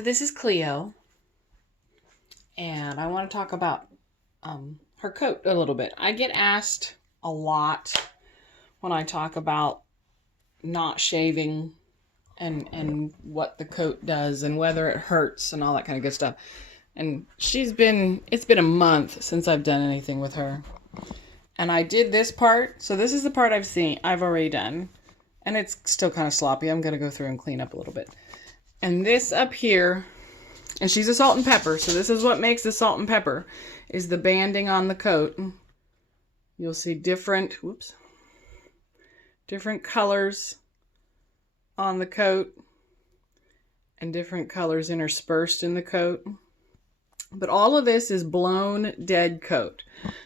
So this is Cleo, and I want to talk about her coat a little bit. I get asked a lot when I talk about not shaving and what the coat does and whether it hurts and all that kind of good stuff. And it's been a month since I've done anything with her. And I did this part. So this is the part I've already done. And it's still kind of sloppy. I'm going to go through and clean up a little bit. And this up here, and she's a salt and pepper, so this is what makes the salt and pepper, is the banding on the coat. You'll see different colors on the coat and different colors interspersed in the coat. But all of this is blown dead coat.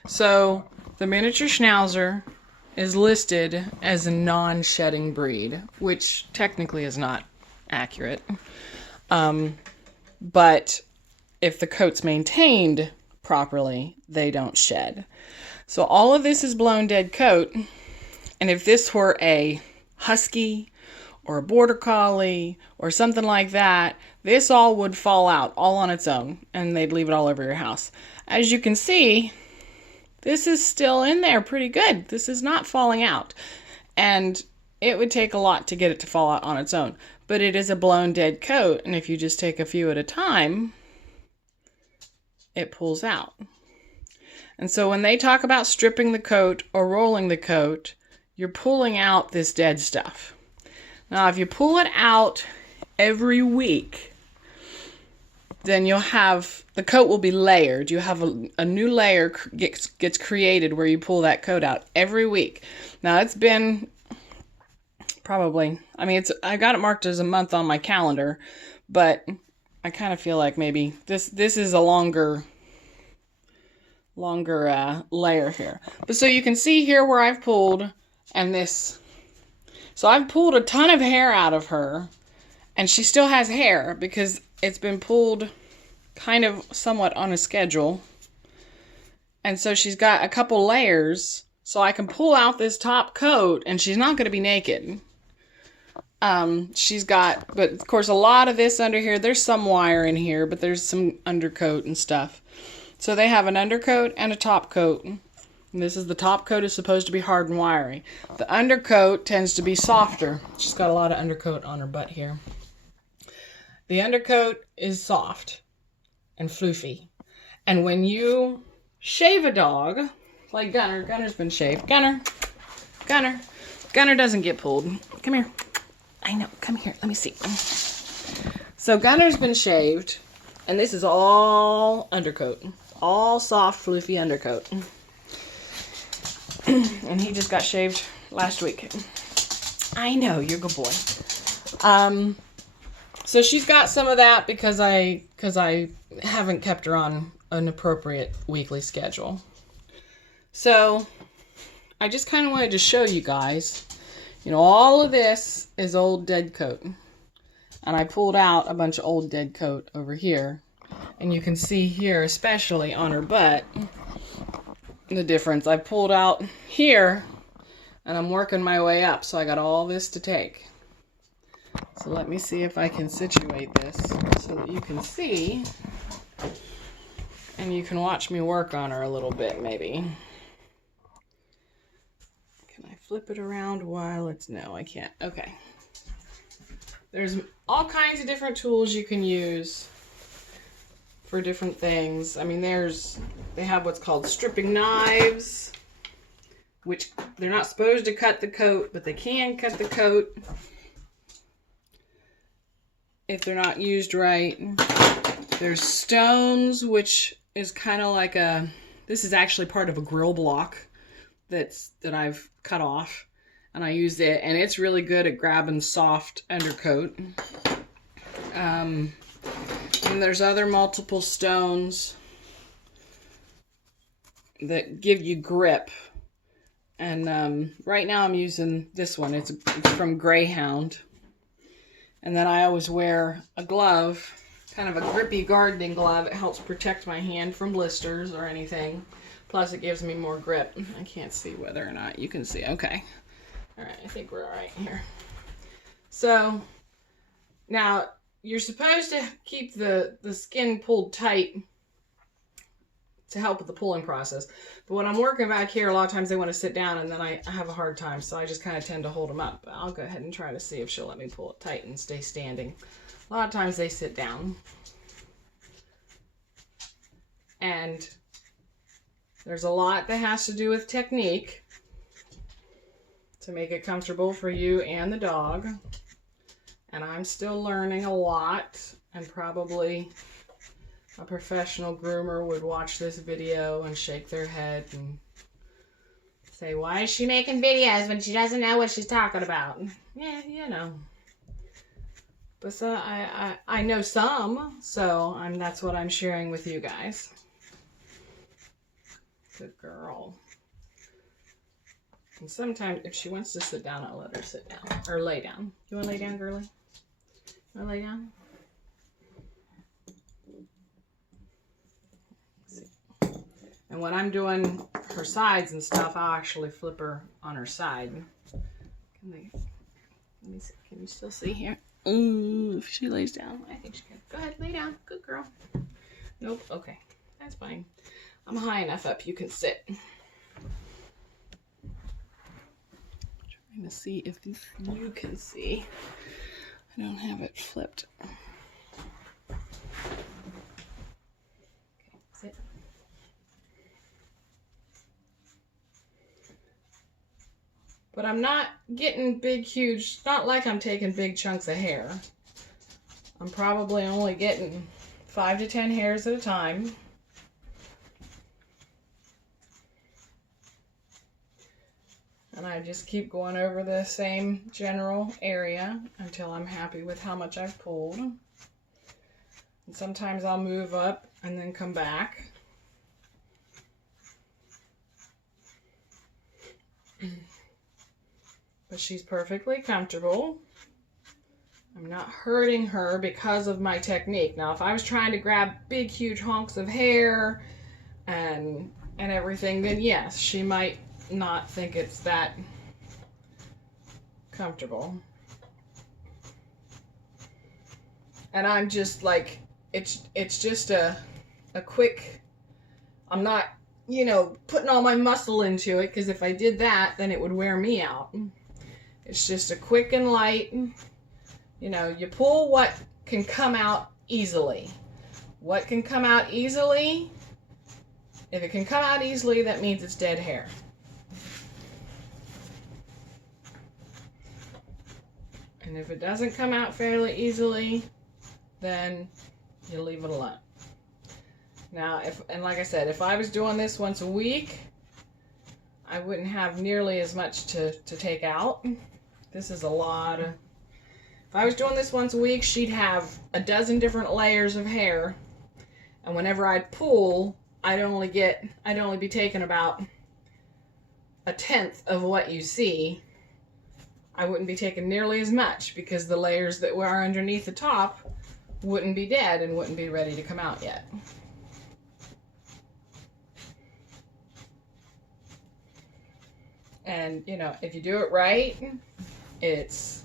So the miniature Schnauzer is listed as a non-shedding breed, which technically is not accurate. But if the coat's maintained properly, they don't shed. So all of this is blown dead coat. And if this were a husky or a border collie or something like that, this all would fall out all on its own and they'd leave it all over your house. As you can see, this is still in there pretty good. This is not falling out. And it would take a lot to get it to fall out on its own. But it is a blown dead coat, and if you just take a few at a time, it pulls out. And so when they talk about stripping the coat or rolling the coat, you're pulling out this dead stuff. Now, if you pull it out every week, then you'll have, the coat will be layered. You have a new layer gets created where you pull that coat out every week. Now, it's been probably, I got it marked as a month on my calendar, but I kind of feel like maybe this is a longer layer here. But so you can see here where I've pulled, and this, so I've pulled a ton of hair out of her, and she still has hair because it's been pulled kind of somewhat on a schedule. And so she's got a couple layers, so I can pull out this top coat, and she's not going to be naked. She's got, but of course, a lot of this under here, there's some wire in here, but there's some undercoat and stuff. So they have an undercoat and a top coat. And this is the top coat is supposed to be hard and wiry. The undercoat tends to be softer. She's got a lot of undercoat on her butt here. The undercoat is soft and floofy. And when you shave a dog, like Gunner's been shaved. Gunner doesn't get pulled. Come here. I know. Come here. Let me see. So Gunner's been shaved, and this is all undercoat. All soft, floofy undercoat. And he just got shaved last week. I know. You're a good boy. So she's got some of that because I haven't kept her on an appropriate weekly schedule. So I just kind of wanted to show you guys, all of this is old dead coat. And I pulled out a bunch of old dead coat over here. And you can see here, especially on her butt, the difference. I pulled out here, and I'm working my way up. So I got all this to take. So let me see if I can situate this so that you can see. And you can watch me work on her a little bit, maybe. Can I flip it around while it's... No, I can't. Okay. There's all kinds of different tools you can use for different things. They have what's called stripping knives, which they're not supposed to cut the coat, but they can cut the coat if they're not used right. There's stones, which is kind of like this is actually part of a grill block that I've cut off, and I used it, and it's really good at grabbing soft undercoat. And there's other multiple stones that give you grip. And right now I'm using this one. It's from Greyhound. And then I always wear a glove, kind of a grippy gardening glove. It helps protect my hand from blisters or anything. Plus it gives me more grip. I can't see whether or not you can see. Okay. All right, I think we're all right here. So now you're supposed to keep the skin pulled tight to help with the pulling process. But when I'm working back here, a lot of times they want to sit down, and then I have a hard time, so I just kind of tend to hold them up. But I'll go ahead and try to see if she'll let me pull it tight and stay standing. A lot of times they sit down. And there's a lot that has to do with technique to make it comfortable for you and the dog. And I'm still learning a lot, and probably a professional groomer would watch this video and shake their head and say, why is she making videos when she doesn't know what she's talking about? Yeah, you know. But so I know some, so that's what I'm sharing with you guys. Good girl. And sometimes if she wants to sit down, I'll let her sit down. Or lay down. You want to lay down, girly? You want to lay down? And when I'm doing her sides and stuff, I'll actually flip her on her side. Let me see. Can you still see here? Ooh, if she lays down, I think she can. Go ahead, lay down. Good girl. Nope. Okay. That's fine. I'm high enough up. You can sit. Trying to see if you can see. I don't have it flipped. Okay, sit. But I'm not getting big, huge, not like I'm taking big chunks of hair. I'm probably only getting 5 to 10 hairs at a time. And I just keep going over the same general area until I'm happy with how much I've pulled. And sometimes I'll move up and then come back. But she's perfectly comfortable. I'm not hurting her because of my technique. Now, if I was trying to grab big, huge honks of hair and everything, then yes, she might not think it's that comfortable. And I'm just like, it's just a quick, I'm not, you know, putting all my muscle into it, because if I did that, then it would wear me out. It's just a quick and light, you know, you pull what can come out easily. What can come out easily? If it can come out easily, that means it's dead hair. And if it doesn't come out fairly easily, then you leave it alone. Now, like I said, if I was doing this once a week, I wouldn't have nearly as much to take out. This is a lot of... If I was doing this once a week, she'd have a dozen different layers of hair. And whenever I'd pull, I'd only be taking about 1/10 of what you see. I wouldn't be taking nearly as much because the layers that were underneath the top wouldn't be dead and wouldn't be ready to come out yet. And, you know, if you do it right, it's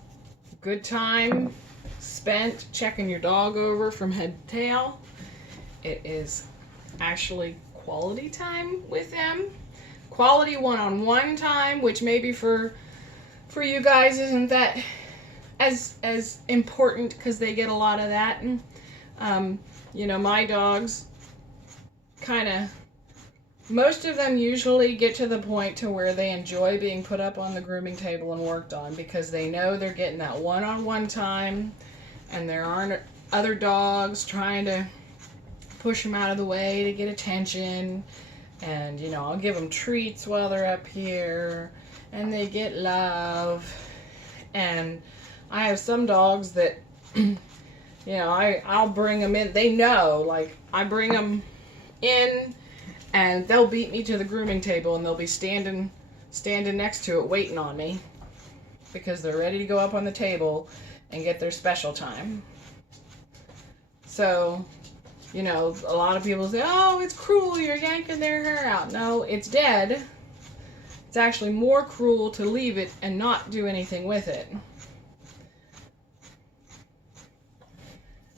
good time spent checking your dog over from head to tail. It is actually quality time with them. Quality one-on-one time, which maybe for you guys isn't that as important because they get a lot of that. You know, my dogs most of them usually get to the point to where they enjoy being put up on the grooming table and worked on, because they know they're getting that one-on-one time and there aren't other dogs trying to push them out of the way to get attention. And, you know, I'll give them treats while they're up here and they get love. And I have some dogs that, you know, I'll bring them in. They know, like, I bring them in and they'll beat me to the grooming table and they'll be standing next to it waiting on me because they're ready to go up on the table and get their special time. So, you know, a lot of people say, oh, it's cruel, you're yanking their hair out. No, it's dead. It's actually more cruel to leave it and not do anything with it.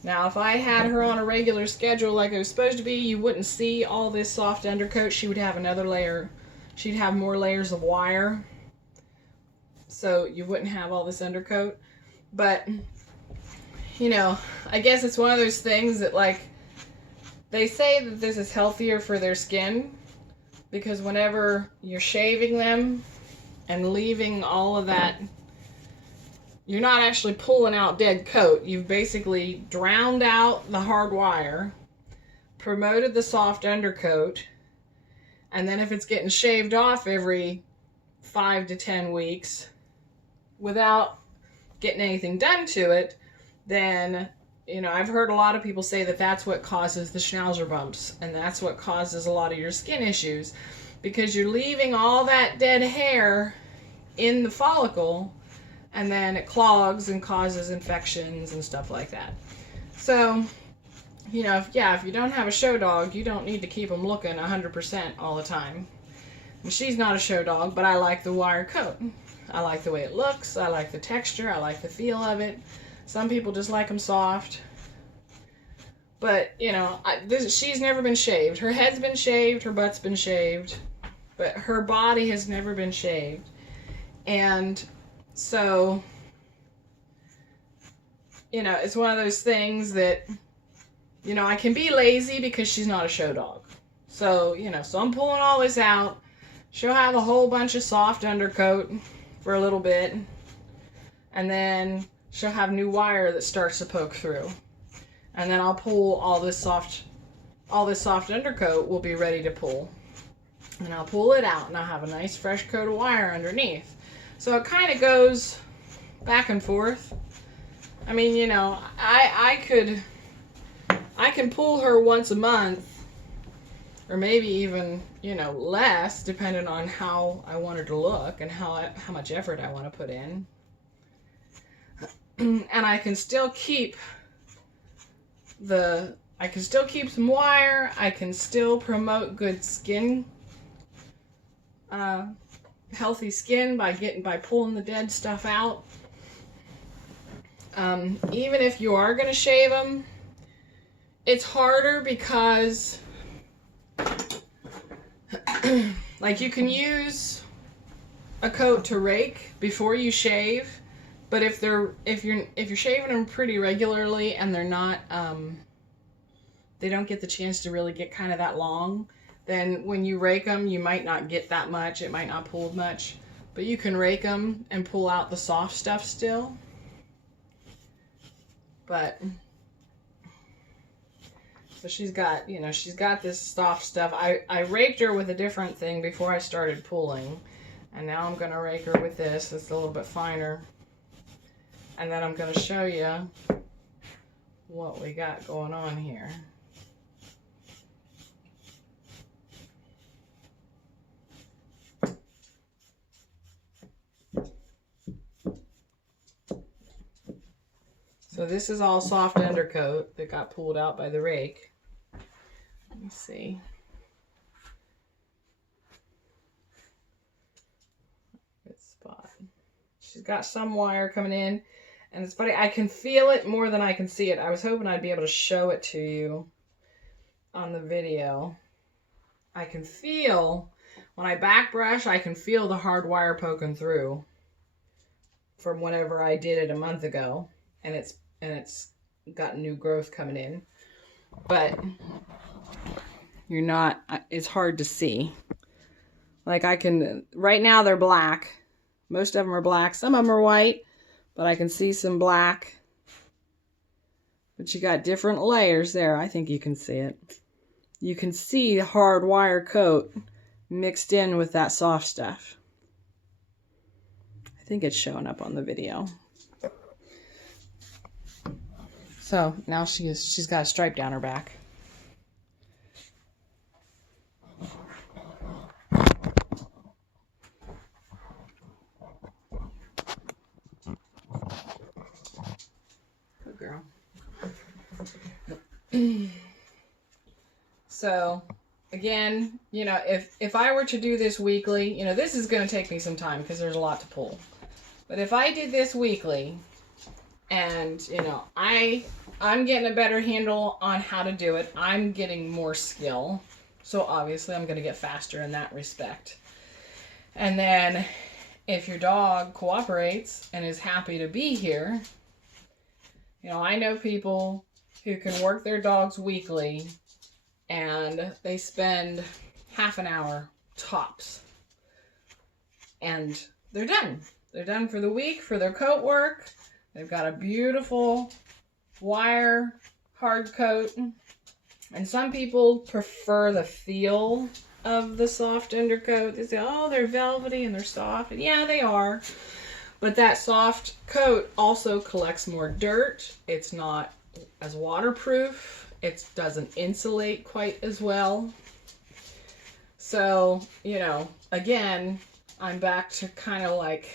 Now, if I had her on a regular schedule like it was supposed to be, you wouldn't see all this soft undercoat. She would have another layer. She'd have more layers of wire. So you wouldn't have all this undercoat. But, you know, I guess it's one of those things that, like, they say that this is healthier for their skin because whenever you're shaving them and leaving all of that, you're not actually pulling out dead coat. You've basically drowned out the hard wire, promoted the soft undercoat, and then if it's getting shaved off every 5 to 10 weeks without getting anything done to it, then, you know, I've heard a lot of people say that that's what causes the schnauzer bumps, and that's what causes a lot of your skin issues, because you're leaving all that dead hair in the follicle, and then it clogs and causes infections and stuff like that. So, you know, if you don't have a show dog, you don't need to keep them looking 100% all the time. And she's not a show dog, but I like the wire coat. I like the way it looks. I like the texture. I like the feel of it. Some people just like them soft. But, you know, she's never been shaved. Her head's been shaved. Her butt's been shaved. But her body has never been shaved. And so, you know, it's one of those things that, you know, I can be lazy because she's not a show dog. So, you know, so I'm pulling all this out. She'll have a whole bunch of soft undercoat for a little bit. And then she'll have new wire that starts to poke through. And then I'll pull all this soft undercoat will be ready to pull. And I'll pull it out and I'll have a nice fresh coat of wire underneath. So it kind of goes back and forth. I mean, you know, I can pull her once a month, or maybe even, you know, less, depending on how I want her to look and how much effort I want to put in. And I can still keep some wire. I can still promote good skin, healthy skin by pulling the dead stuff out. Even if you are going to shave them, it's harder because like you can use a coat to rake before you shave, but if you're shaving them pretty regularly and they're not they don't get the chance to really get kind of that long, then when you rake them, you might not get that much. It might not pull much, but you can rake them and pull out the soft stuff still. But so she's got this soft stuff. I raked her with a different thing before I started pulling, and now I'm going to rake her with this. It's a little bit finer. And then I'm going to show you what we got going on here. So this is all soft undercoat that got pulled out by the rake. Let me see. Good spot. She's got some wire coming in, and it's funny, I can feel it more than I can see it. I was hoping I'd be able to show it to you on the video. I can feel, when I back brush, I can feel the hard wire poking through from whenever I did it a month ago, and it's got new growth coming in, but it's hard to see. Like right now they're black. Most of them are black. Some of them are white, but I can see some black. But you got different layers there. I think you can see it. You can see the hard wire coat mixed in with that soft stuff. I think it's showing up on the video. So now she's got a stripe down her back. Good girl. So again, you know, if I were to do this weekly, you know, this is going to take me some time because there's a lot to pull. But if I did this weekly, And, you know, I'm getting a better handle on how to do it. I'm getting more skill. So obviously I'm going to get faster in that respect. And then if your dog cooperates and is happy to be here, you know, I know people who can work their dogs weekly and they spend half an hour tops. And they're done. They're done for the week for their coat work. They've got a beautiful wire hard coat. And some people prefer the feel of the soft undercoat. They say, oh, they're velvety and they're soft. And yeah, they are. But that soft coat also collects more dirt. It's not as waterproof. It doesn't insulate quite as well. So, you know, again, I'm back to kind of like,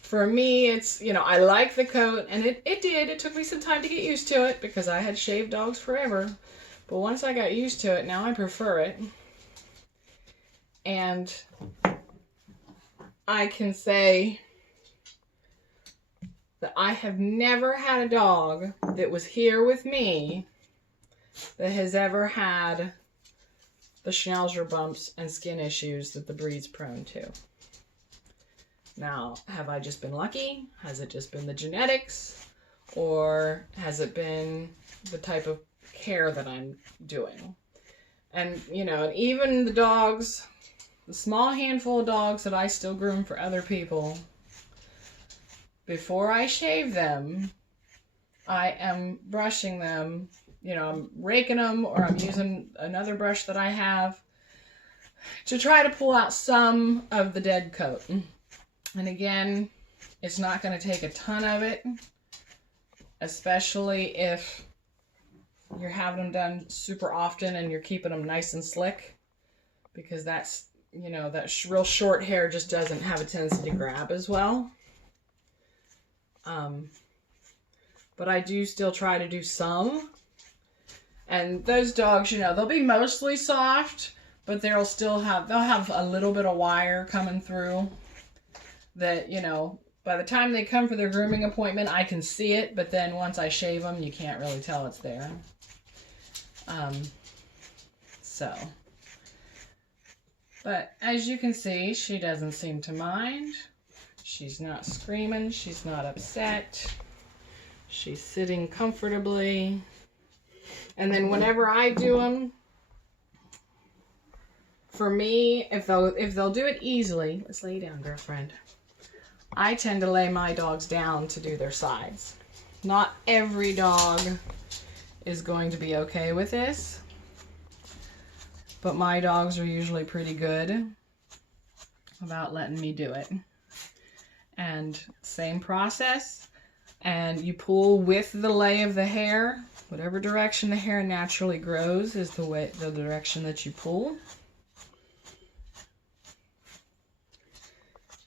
for me, it's, you know, I like the coat, and it took me some time to get used to it because I had shaved dogs forever. But once I got used to it, now I prefer it. And I can say that I have never had a dog that was here with me that has ever had the schnauzer bumps and skin issues that the breed's prone to. Now, have I just been lucky? Has it just been the genetics? Or has it been the type of care that I'm doing? And, you know, even the dogs, the small handful of dogs that I still groom for other people, before I shave them, I am brushing them. You know, I'm raking them, or I'm using another brush that I have to try to pull out some of the dead coat. And again, it's not going to take a ton of it, especially if you're having them done super often and you're keeping them nice and slick, because that's, you know, that real short hair just doesn't have a tendency to grab as well. But I do still try to do some. And those dogs, you know, they'll be mostly soft, but they'll have a little bit of wire coming through that, you know, by the time they come for their grooming appointment, I can see it, but then once I shave them, you can't really tell it's there. But as you can see, she doesn't seem to mind. She's not screaming. She's not upset. She's sitting comfortably. And then whenever I do them, for me, if they'll do it easily, let's lay down, girlfriend. I tend to lay my dogs down to do their sides. Not every dog is going to be okay with this, but my dogs are usually pretty good about letting me do it. And same process, and you pull with the lay of the hair. Whatever direction the hair naturally grows is the direction that you pull.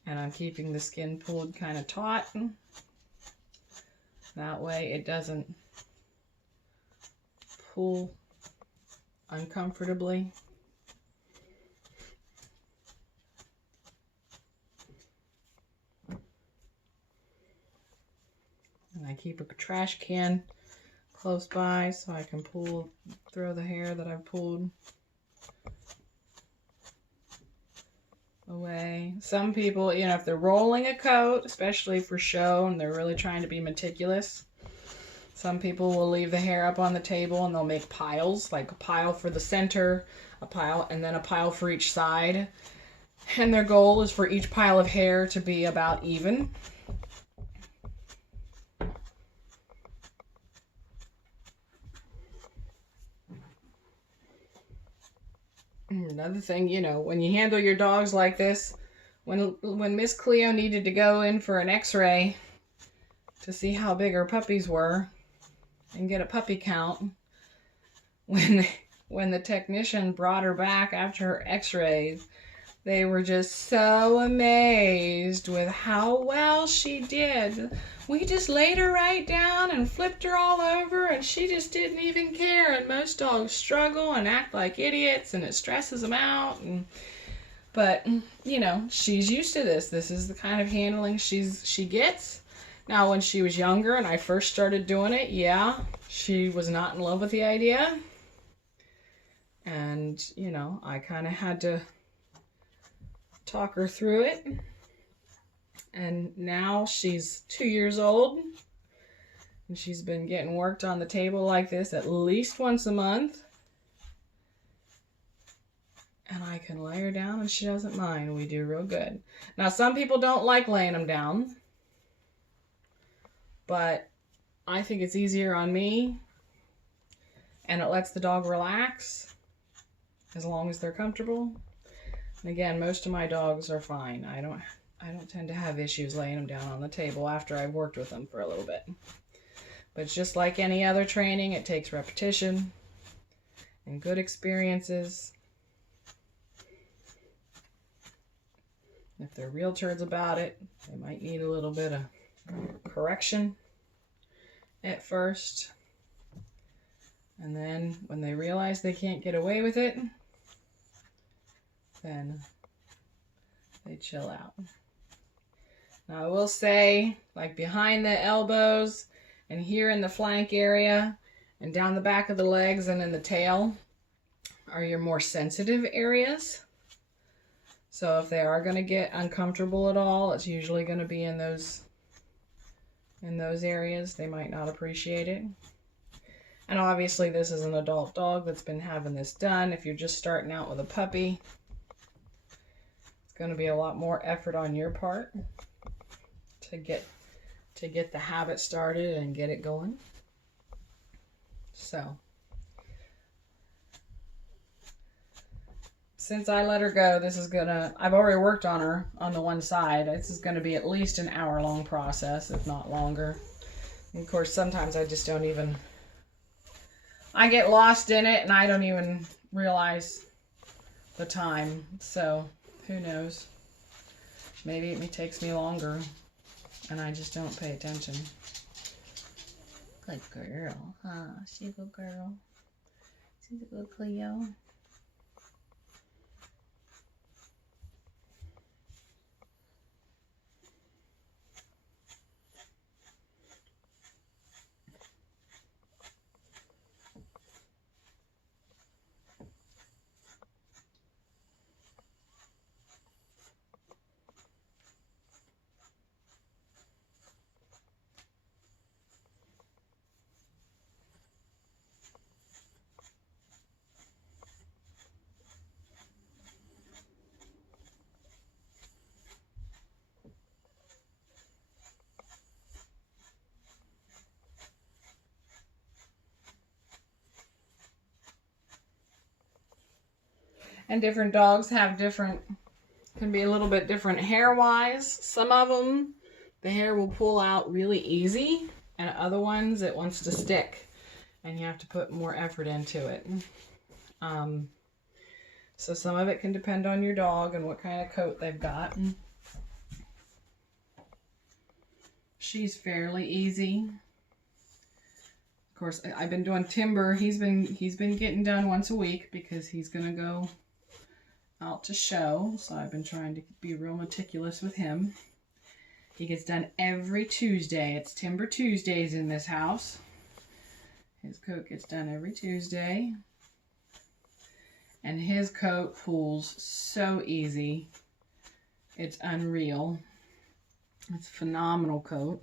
And I'm keeping the skin pulled kind of taut. That way it doesn't pull uncomfortably. And I keep a trash can close by so I can throw the hair that I've pulled away. Some people, you know, if they're rolling a coat, especially for show, and they're really trying to be meticulous, some people will leave the hair up on the table and they'll make piles, like a pile for the center, a pile, and then a pile for each side. And their goal is for each pile of hair to be about even. Another thing, you know, when you handle your dogs like this, when Miss Cleo needed to go in for an x-ray to see how big her puppies were and get a puppy count, when the technician brought her back after her x-rays, they were just so amazed with how well she did. We just laid her right down and flipped her all over, and she just didn't even care. And most dogs struggle and act like idiots, and it stresses them out. But, you know, she's used to this. This is the kind of handling she gets. Now, when she was younger and I first started doing it, yeah, she was not in love with the idea. And, you know, I kind of had to talk her through it. And now she's 2 years old. And she's been getting worked on the table like this at least once a month. And I can lay her down and she doesn't mind. We do real good. Now, some people don't like laying them down. But I think it's easier on me. And it lets the dog relax as long as they're comfortable. And again, most of my dogs are fine. I don't tend to have issues laying them down on the table after I've worked with them for a little bit. But just like any other training, it takes repetition and good experiences. If they're real turds about it, they might need a little bit of correction at first. And then when they realize they can't get away with it, then they chill out. Now I will say, like behind the elbows and here in the flank area and down the back of the legs and in the tail are your more sensitive areas. So if they are going to get uncomfortable at all, it's usually going to be in those areas. They might not appreciate it. And obviously this is an adult dog that's been having this done. If you're just starting out with a puppy, it's going to be a lot more effort on your part to get the habit started and get it going. So since I let her go, I've already worked on her on the one side. This is going to be at least an hour-long process, if not longer. And of course, sometimes I just don't even, I get lost in it and I don't even realize the time. So who knows? Maybe it takes me longer and I just don't pay attention. Good girl, huh? She's a good girl. She's a good Cleo. And different dogs have can be a little bit different hair-wise. Some of them, the hair will pull out really easy, and other ones, it wants to stick, and you have to put more effort into it. So some of it can depend on your dog and what kind of coat they've got. She's fairly easy. Of course, I've been doing Timber. He's been getting done once a week because he's gonna go out to show, so I've been trying to be real meticulous with him. He gets done every Tuesday. It's Timber Tuesdays in this house. His coat gets done every Tuesday. And his coat pulls so easy. It's unreal. It's a phenomenal coat.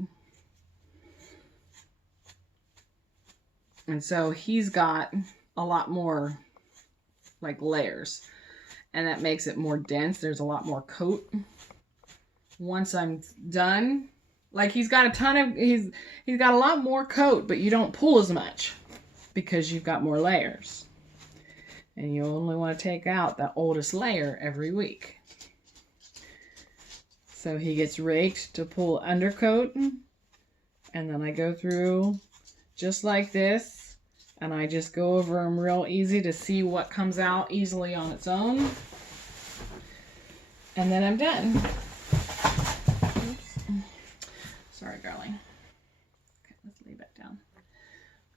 And so he's got a lot more like layers. And that makes it more dense. There's a lot more coat. Once I'm done, like he's got he's got a lot more coat, but you don't pull as much because you've got more layers. And you only want to take out the oldest layer every week. So he gets raked to pull undercoat. And then I go through just like this. And I just go over them real easy to see what comes out easily on its own. And then I'm done. Oops. Sorry, darling. Okay, let's lay back down.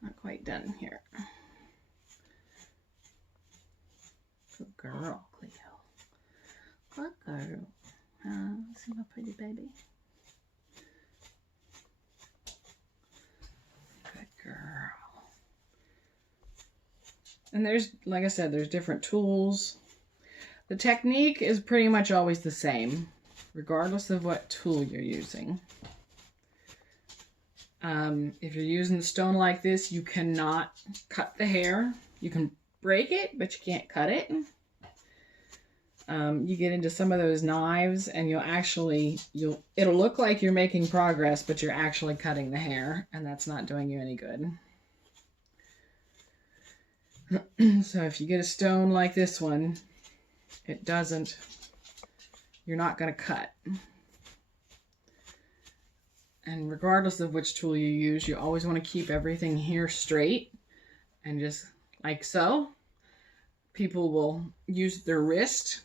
Not quite done here. Good girl, Cleo. Good girl. See my pretty baby. And there's, like I said, there's different tools. The technique is pretty much always the same, regardless of what tool you're using. If you're using the stone like this, you cannot cut the hair. You can break it, but you can't cut it. You get into some of those knives and it'll look like you're making progress, but you're actually cutting the hair, and that's not doing you any good. So if you get a stone like this one, you're not going to cut. And regardless of which tool you use, you always want to keep everything here straight, and just like so. People will use their wrist,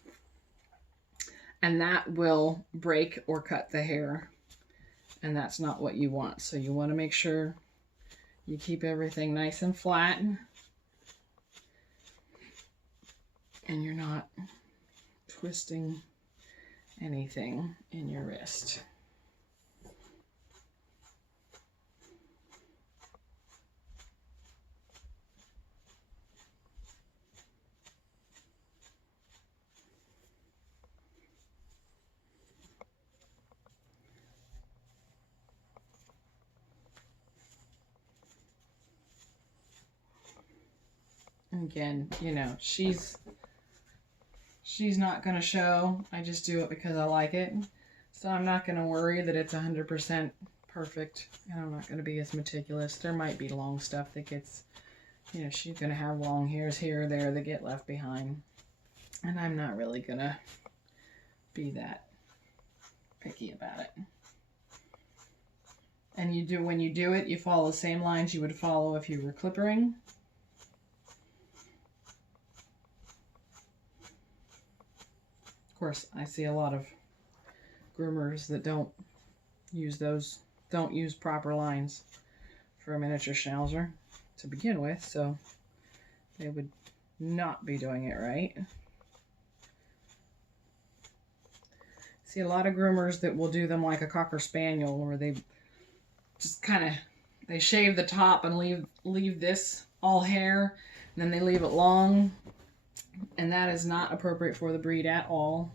and that will break or cut the hair, and that's not what you want. So you want to make sure you keep everything nice and flat, and you're not twisting anything in your wrist. Again, you know, she's not going to show. I just do it because I like it. So I'm not going to worry that it's 100% perfect. And I'm not going to be as meticulous. There might be long stuff that gets, you know, she's going to have long hairs here or there that get left behind. And I'm not really going to be that picky about it. And when you do it, you follow the same lines you would follow if you were clippering. Of course, I see a lot of groomers that don't use proper lines for a miniature schnauzer to begin with, so they would not be doing it right. See a lot of groomers that will do them like a Cocker Spaniel, where they just they shave the top and leave this all hair, and then they leave it long. And that is not appropriate for the breed at all.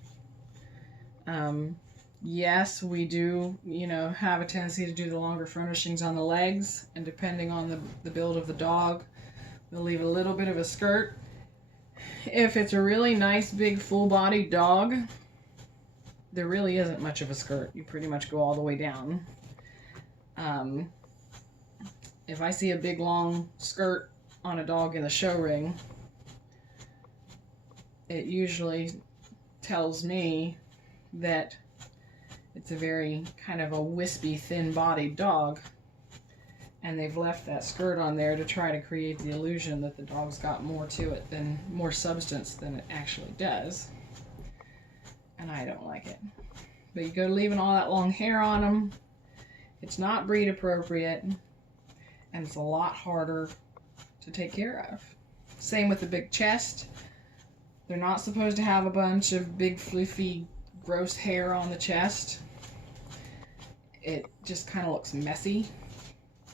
Yes, we do, you know, have a tendency to do the longer furnishings on the legs, and depending on the build of the dog, we'll leave a little bit of a skirt. If it's a really nice, big, full-bodied dog, there really isn't much of a skirt. You pretty much go all the way down. If I see a big, long skirt on a dog in the show ring, it usually tells me that it's a very kind of a wispy, thin-bodied dog, and they've left that skirt on there to try to create the illusion that the dog's got more to it, more substance than it actually does. And I don't like it. But you go leaving all that long hair on them, it's not breed appropriate, and it's a lot harder to take care of. Same with the big chest. They're not supposed to have a bunch of big, fluffy, gross hair on the chest. It just kind of looks messy,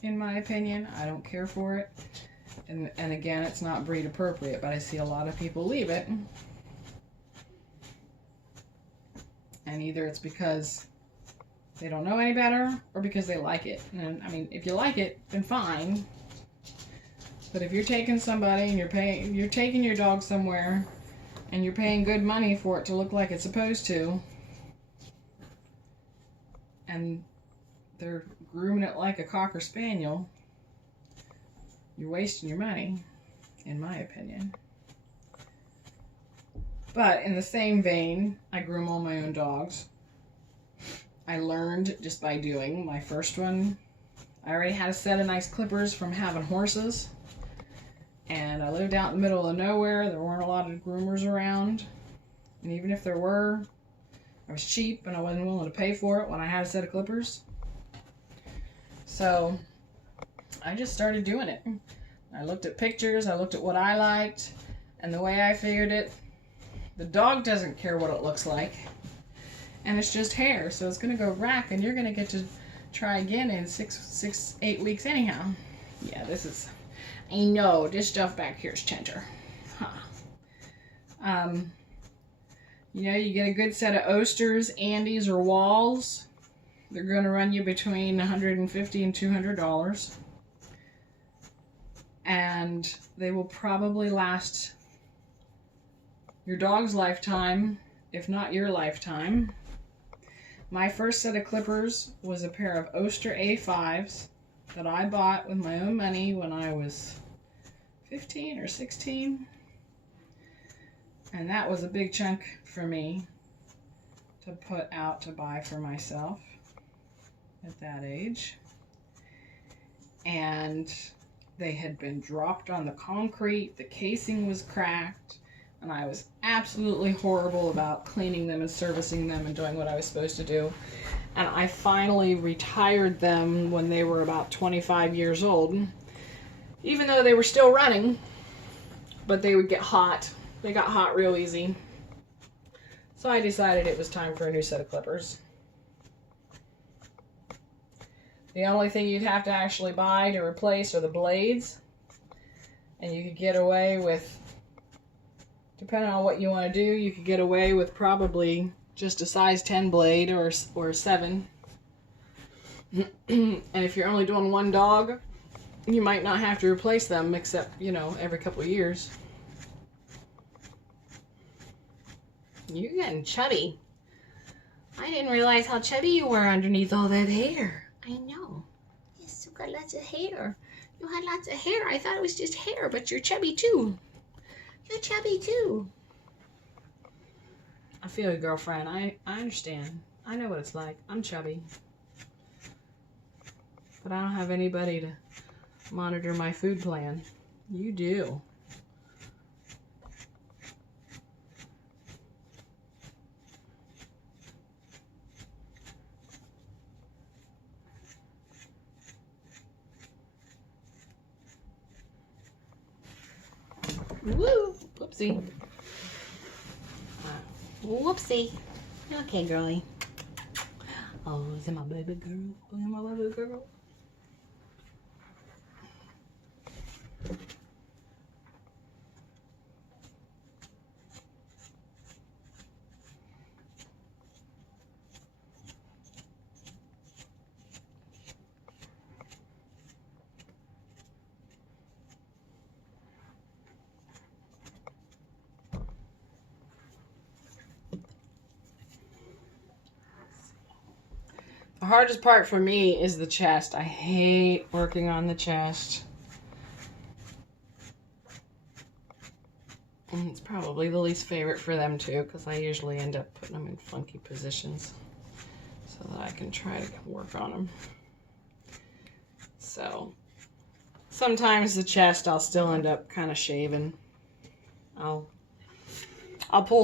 in my opinion. I don't care for it. And again, it's not breed appropriate, but I see a lot of people leave it. And either it's because they don't know any better, or because they like it. And I mean, if you like it, then fine. But if you're taking somebody and you're taking your dog somewhere, and you're paying good money for it to look like it's supposed to, and they're grooming it like a Cocker Spaniel, you're wasting your money, in my opinion. But in the same vein, I groom all my own dogs. I learned just by doing. My first one, I already had a set of nice clippers from having horses. And I lived out in the middle of nowhere. There weren't a lot of groomers around. And even if there were, I was cheap and I wasn't willing to pay for it when I had a set of clippers. So I just started doing it. I looked at pictures, I looked at what I liked, and the way I figured it, the dog doesn't care what it looks like. And it's just hair, so it's going to go rack, and you're going to get to try again in 8 weeks anyhow. Yeah, this is I know, this stuff back here is tender. Huh. You know, you get a good set of Oysters, Andes, or Walls. They're going to run you between $150 and $200. And they will probably last your dog's lifetime, if not your lifetime. My first set of clippers was a pair of Oyster A5s that I bought with my own money when I was 15 or 16. And that was a big chunk for me to put out to buy for myself at that age. And they had been dropped on the concrete, the casing was cracked, and I was absolutely horrible about cleaning them and servicing them and doing what I was supposed to do. And I finally retired them when they were about 25 years old, even though they were still running, but they would get hot. They got hot real easy. So I decided it was time for a new set of clippers. The only thing you'd have to actually buy to replace are the blades. And you could get away with, depending on what you want to do, you could get away with probably just a size 10 blade or a 7. And if you're only doing one dog, you might not have to replace them except, you know, every couple of years. You're getting chubby. I didn't realize how chubby you were underneath all that hair. I know. Yes, you've got lots of hair. You had lots of hair. I thought it was just hair, but you're chubby too. You're chubby too. I feel you, girlfriend. I understand. I know what it's like. I'm chubby. But I don't have anybody to monitor my food plan. You do. Woo! Whoopsie. Whoopsie. Okay, girlie. Oh, is it my baby girl? Oh, is it my baby girl? The hardest part for me is the chest. I hate working on the chest. And it's probably the least favorite for them too, because I usually end up putting them in funky positions so that I can try to work on them. So sometimes the chest I'll still end up kind of shaving. I'll pull